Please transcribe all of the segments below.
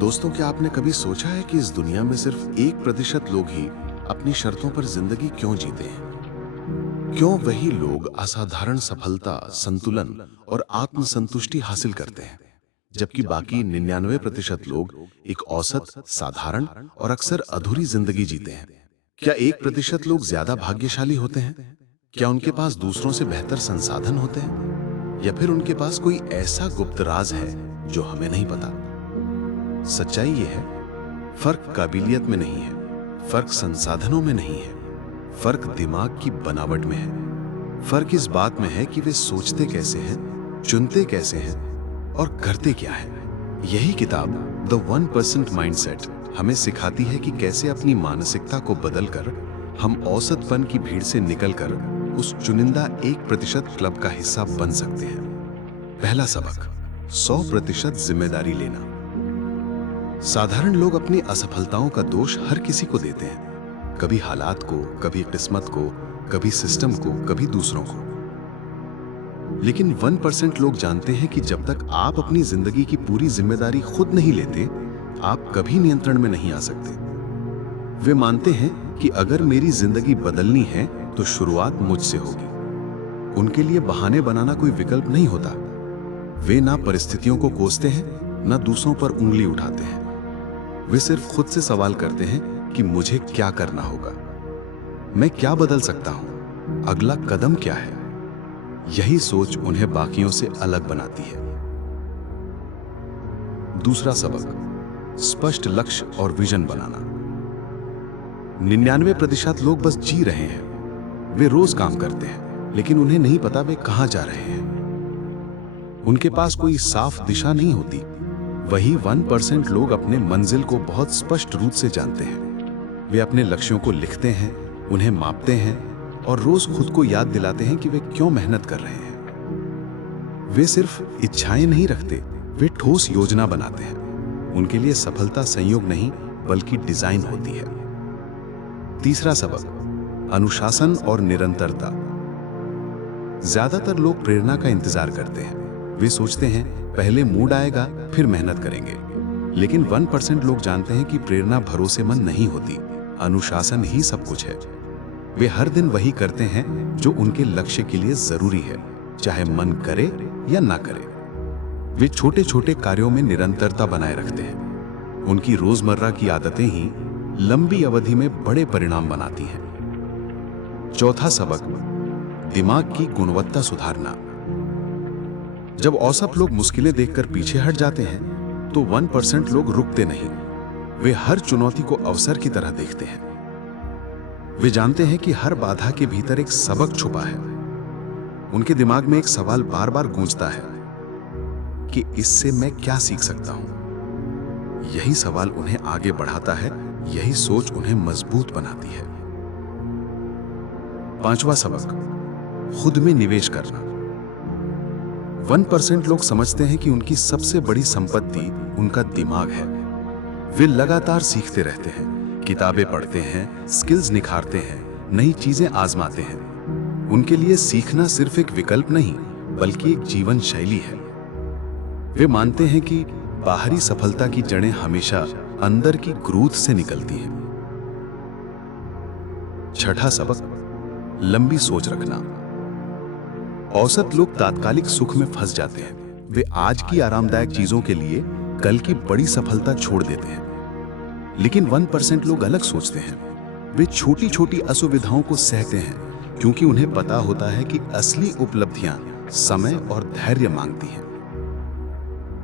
दोस्तों, क्या आपने कभी सोचा है कि इस दुनिया में सिर्फ 1% लोग ही अपनी शर्तों पर जिंदगी क्यों जीते हैं? क्यों वही लोग असाधारण सफलता, संतुलन और आत्मसंतुष्टि हासिल करते हैं, जबकि बाकी 99% लोग एक औसत, साधारण और अक्सर अधूरी जिंदगी जीते हैं? क्या 1% लोग ज्यादा भाग्यशाली होते हैं? क्या उनके पास दूसरों से बेहतर संसाधन होते हैं? या फिर उनके पास कोई ऐसा गुप्त राज है जो हमें नहीं पता? सच्चाई यह है, फर्क काबिलियत में नहीं है, फर्क संसाधनों में नहीं है, फर्क दिमाग की बनावट में है। फर्क इस बात में है कि वे सोचते कैसे हैं, चुनते कैसे हैं और करते क्या है। यही किताब द 1% माइंडसेट हमें सिखाती है कि कैसे अपनी मानसिकता को बदलकर हम औसतपन की भीड़ से निकलकर उस चुनिंदा 1% क्लब का हिस्सा बन सकते हैं। पहला सबक, 100% जिम्मेदारी लेना। साधारण लोग अपनी असफलताओं का दोष हर किसी को देते हैं, कभी हालात को, कभी किस्मत को, कभी सिस्टम को, कभी दूसरों को। लेकिन 1% लोग जानते हैं कि जब तक आप अपनी जिंदगी की पूरी जिम्मेदारी खुद नहीं लेते, आप कभी नियंत्रण में नहीं आ सकते। वे मानते हैं कि अगर मेरी जिंदगी बदलनी है तो शुरुआत मुझसे होगी। उनके लिए बहाने बनाना कोई विकल्प नहीं होता। वे ना परिस्थितियों को कोसते हैं, ना दूसरों पर उंगली उठाते हैं। वे सिर्फ खुद से सवाल करते हैं कि मुझे क्या करना होगा, मैं क्या बदल सकता हूं, अगला कदम क्या है। यही सोच उन्हें बाकियों से अलग बनाती है। दूसरा सबक, स्पष्ट लक्ष्य और विजन बनाना। 99% लोग बस जी रहे हैं। वे रोज काम करते हैं, लेकिन उन्हें नहीं पता वे कहां जा रहे हैं। उनके पास कोई साफ दिशा नहीं होती। वही 1% लोग अपने मंजिल को बहुत स्पष्ट रूप से जानते हैं। वे अपने लक्ष्यों को लिखते हैं, उन्हें मापते हैं और रोज खुद को याद दिलाते हैं कि वे क्यों मेहनत कर रहे हैं। वे सिर्फ इच्छाएं नहीं रखते, वे ठोस योजना बनाते हैं। उनके लिए सफलता संयोग नहीं, बल्कि डिजाइन होती है। तीसरा सबक, अनुशासन और निरंतरता। ज्यादातर लोग प्रेरणा का इंतजार करते हैं। वे सोचते हैं पहले मूड आएगा, फिर मेहनत करेंगे। लेकिन 1% लोग जानते हैं कि प्रेरणा भरोसेमंद नहीं होती, अनुशासन ही सब कुछ है। वे हर दिन वही करते हैं जो उनके लक्ष्य के लिए जरूरी है, चाहे मन करे या ना करे। वे छोटे छोटे कार्यों में निरंतरता बनाए रखते हैं। उनकी रोजमर्रा की आदतें ही लंबी अवधि में बड़े परिणाम बनाती हैं। चौथा सबक, दिमाग की गुणवत्ता सुधारना। जब औसत लोग मुश्किलें देखकर पीछे हट जाते हैं, तो 1% लोग रुकते नहीं। वे हर चुनौती को अवसर की तरह देखते हैं। वे जानते हैं कि हर बाधा के भीतर एक सबक छुपा है। उनके दिमाग में एक सवाल बार बार गूंजता है कि इससे मैं क्या सीख सकता हूं। यही सवाल उन्हें आगे बढ़ाता है, यही सोच उन्हें मजबूत बनाती है। पांचवा सबक, खुद में निवेश करना। 1% लोग समझते हैं कि उनकी सबसे बड़ी संपत्ति उनका दिमाग है। वे लगातार सीखते रहते हैं, किताबें पढ़ते हैं, स्किल्स निखारते हैं, नई चीजें आजमाते हैं। उनके लिए सीखना सिर्फ एक विकल्प नहीं, बल्कि एक जीवन शैली है। वे मानते हैं कि बाहरी सफलता की जड़ें हमेशा अंदर की ग्रोथ से निकलती हैं। छठा सबक, लंबी सोच रखना। औसत लोग तात्कालिक सुख में फंस जाते हैं। वे आज की आरामदायक चीजों के लिए कल की बड़ी सफलता छोड़ देते हैं। लेकिन 1% लोग अलग सोचते हैं। वे छोटी छोटी असुविधाओं को सहते हैं, क्योंकि उन्हें पता होता है कि असली उपलब्धियां समय और धैर्य मांगती हैं।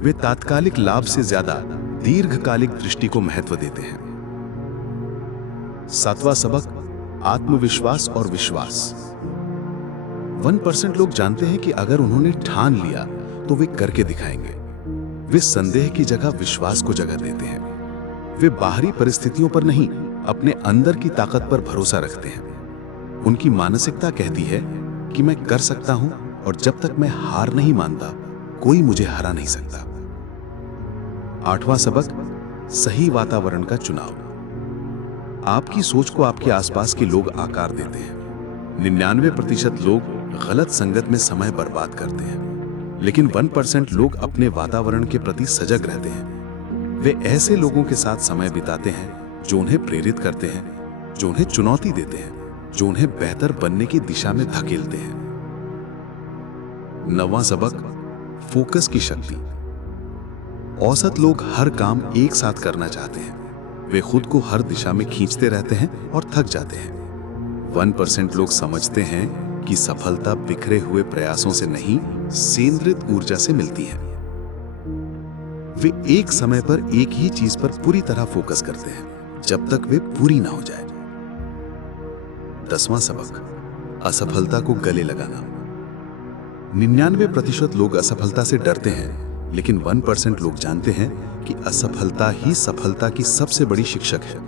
वे तात्कालिक लाभ से ज्यादा दीर्घकालिक दृष्टि को महत्व देते हैं। सातवां सबक, आत्मविश्वास और विश्वास। 1% लोग जानते हैं कि अगर उन्होंने ठान लिया तो वे करके दिखाएंगे। वे संदेह की जगह विश्वास को जगह देते हैं। वे बाहरी परिस्थितियों पर नहीं, अपने अंदर की ताकत पर भरोसा रखते हैं। उनकी मानसिकता कहती है कि मैं कर सकता हूं, और जब तक मैं हार नहीं मानता, कोई मुझे हरा नहीं सकता। आठवां सबक, सही वातावरण का चुनाव। आपकी सोच को आपके आसपास के लोग आकार देते हैं। 99% लोग गलत संगत में समय बर्बाद करते हैं, लेकिन 1% लोग अपने वातावरण के प्रति सजग रहते हैं। वे ऐसे लोगों के साथ समय बिताते हैं जो उन्हें प्रेरित करते हैं, जो उन्हें चुनौती देते हैं, जो उन्हें बेहतर बनने की दिशा में धकेलते हैं। 9वां सबक, फोकस की शक्ति। औसत लोग हर काम एक साथ करना चाहते हैं। वे खुद को हर दिशा में खींचते रहते हैं और थक जाते हैं। 1% लोग समझते हैं कि सफलता बिखरे हुए प्रयासों से नहीं, केंद्रित ऊर्जा से मिलती है। वे एक समय पर एक ही चीज पर पूरी तरह फोकस करते हैं जब तक वे पूरी ना हो जाए। 10वां सबक, असफलता को गले लगाना। 99% लोग असफलता से डरते हैं, लेकिन 1% लोग जानते हैं कि असफलता ही सफलता की सबसे बड़ी शिक्षक है।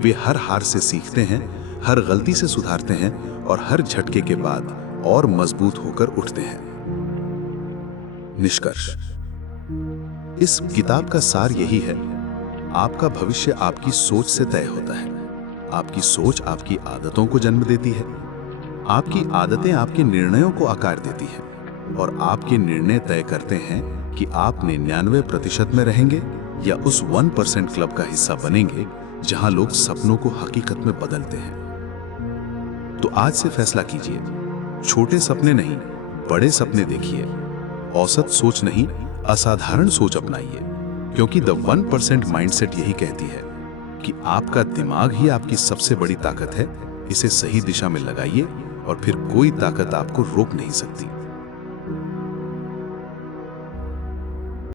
वे हर हार से सीखते हैं, हर गलती से सुधारते हैं और हर झटके के बाद और मजबूत होकर उठते हैं। निष्कर्ष, इस किताब का सार यही है, आपका भविष्य आपकी सोच से तय होता है। आपकी सोच आपकी आदतों को जन्म देती है, आपकी आदतें आपके निर्णयों को आकार देती हैं और आपके निर्णय तय करते हैं कि आप 99% में रहेंगे या उस 1% क्लब का हिस्सा बनेंगे जहां लोग सपनों को हकीकत में बदलते हैं। तो आज से फैसला कीजिए, छोटे सपने नहीं, बड़े सपने देखिए। औसत सोच नहीं, असाधारण सोच अपनाइए, क्योंकि द 1% माइंडसेट यही कहती है कि आपका दिमाग ही आपकी सबसे बड़ी ताकत है। इसे सही दिशा में लगाइए और फिर कोई ताकत आपको रोक नहीं सकती।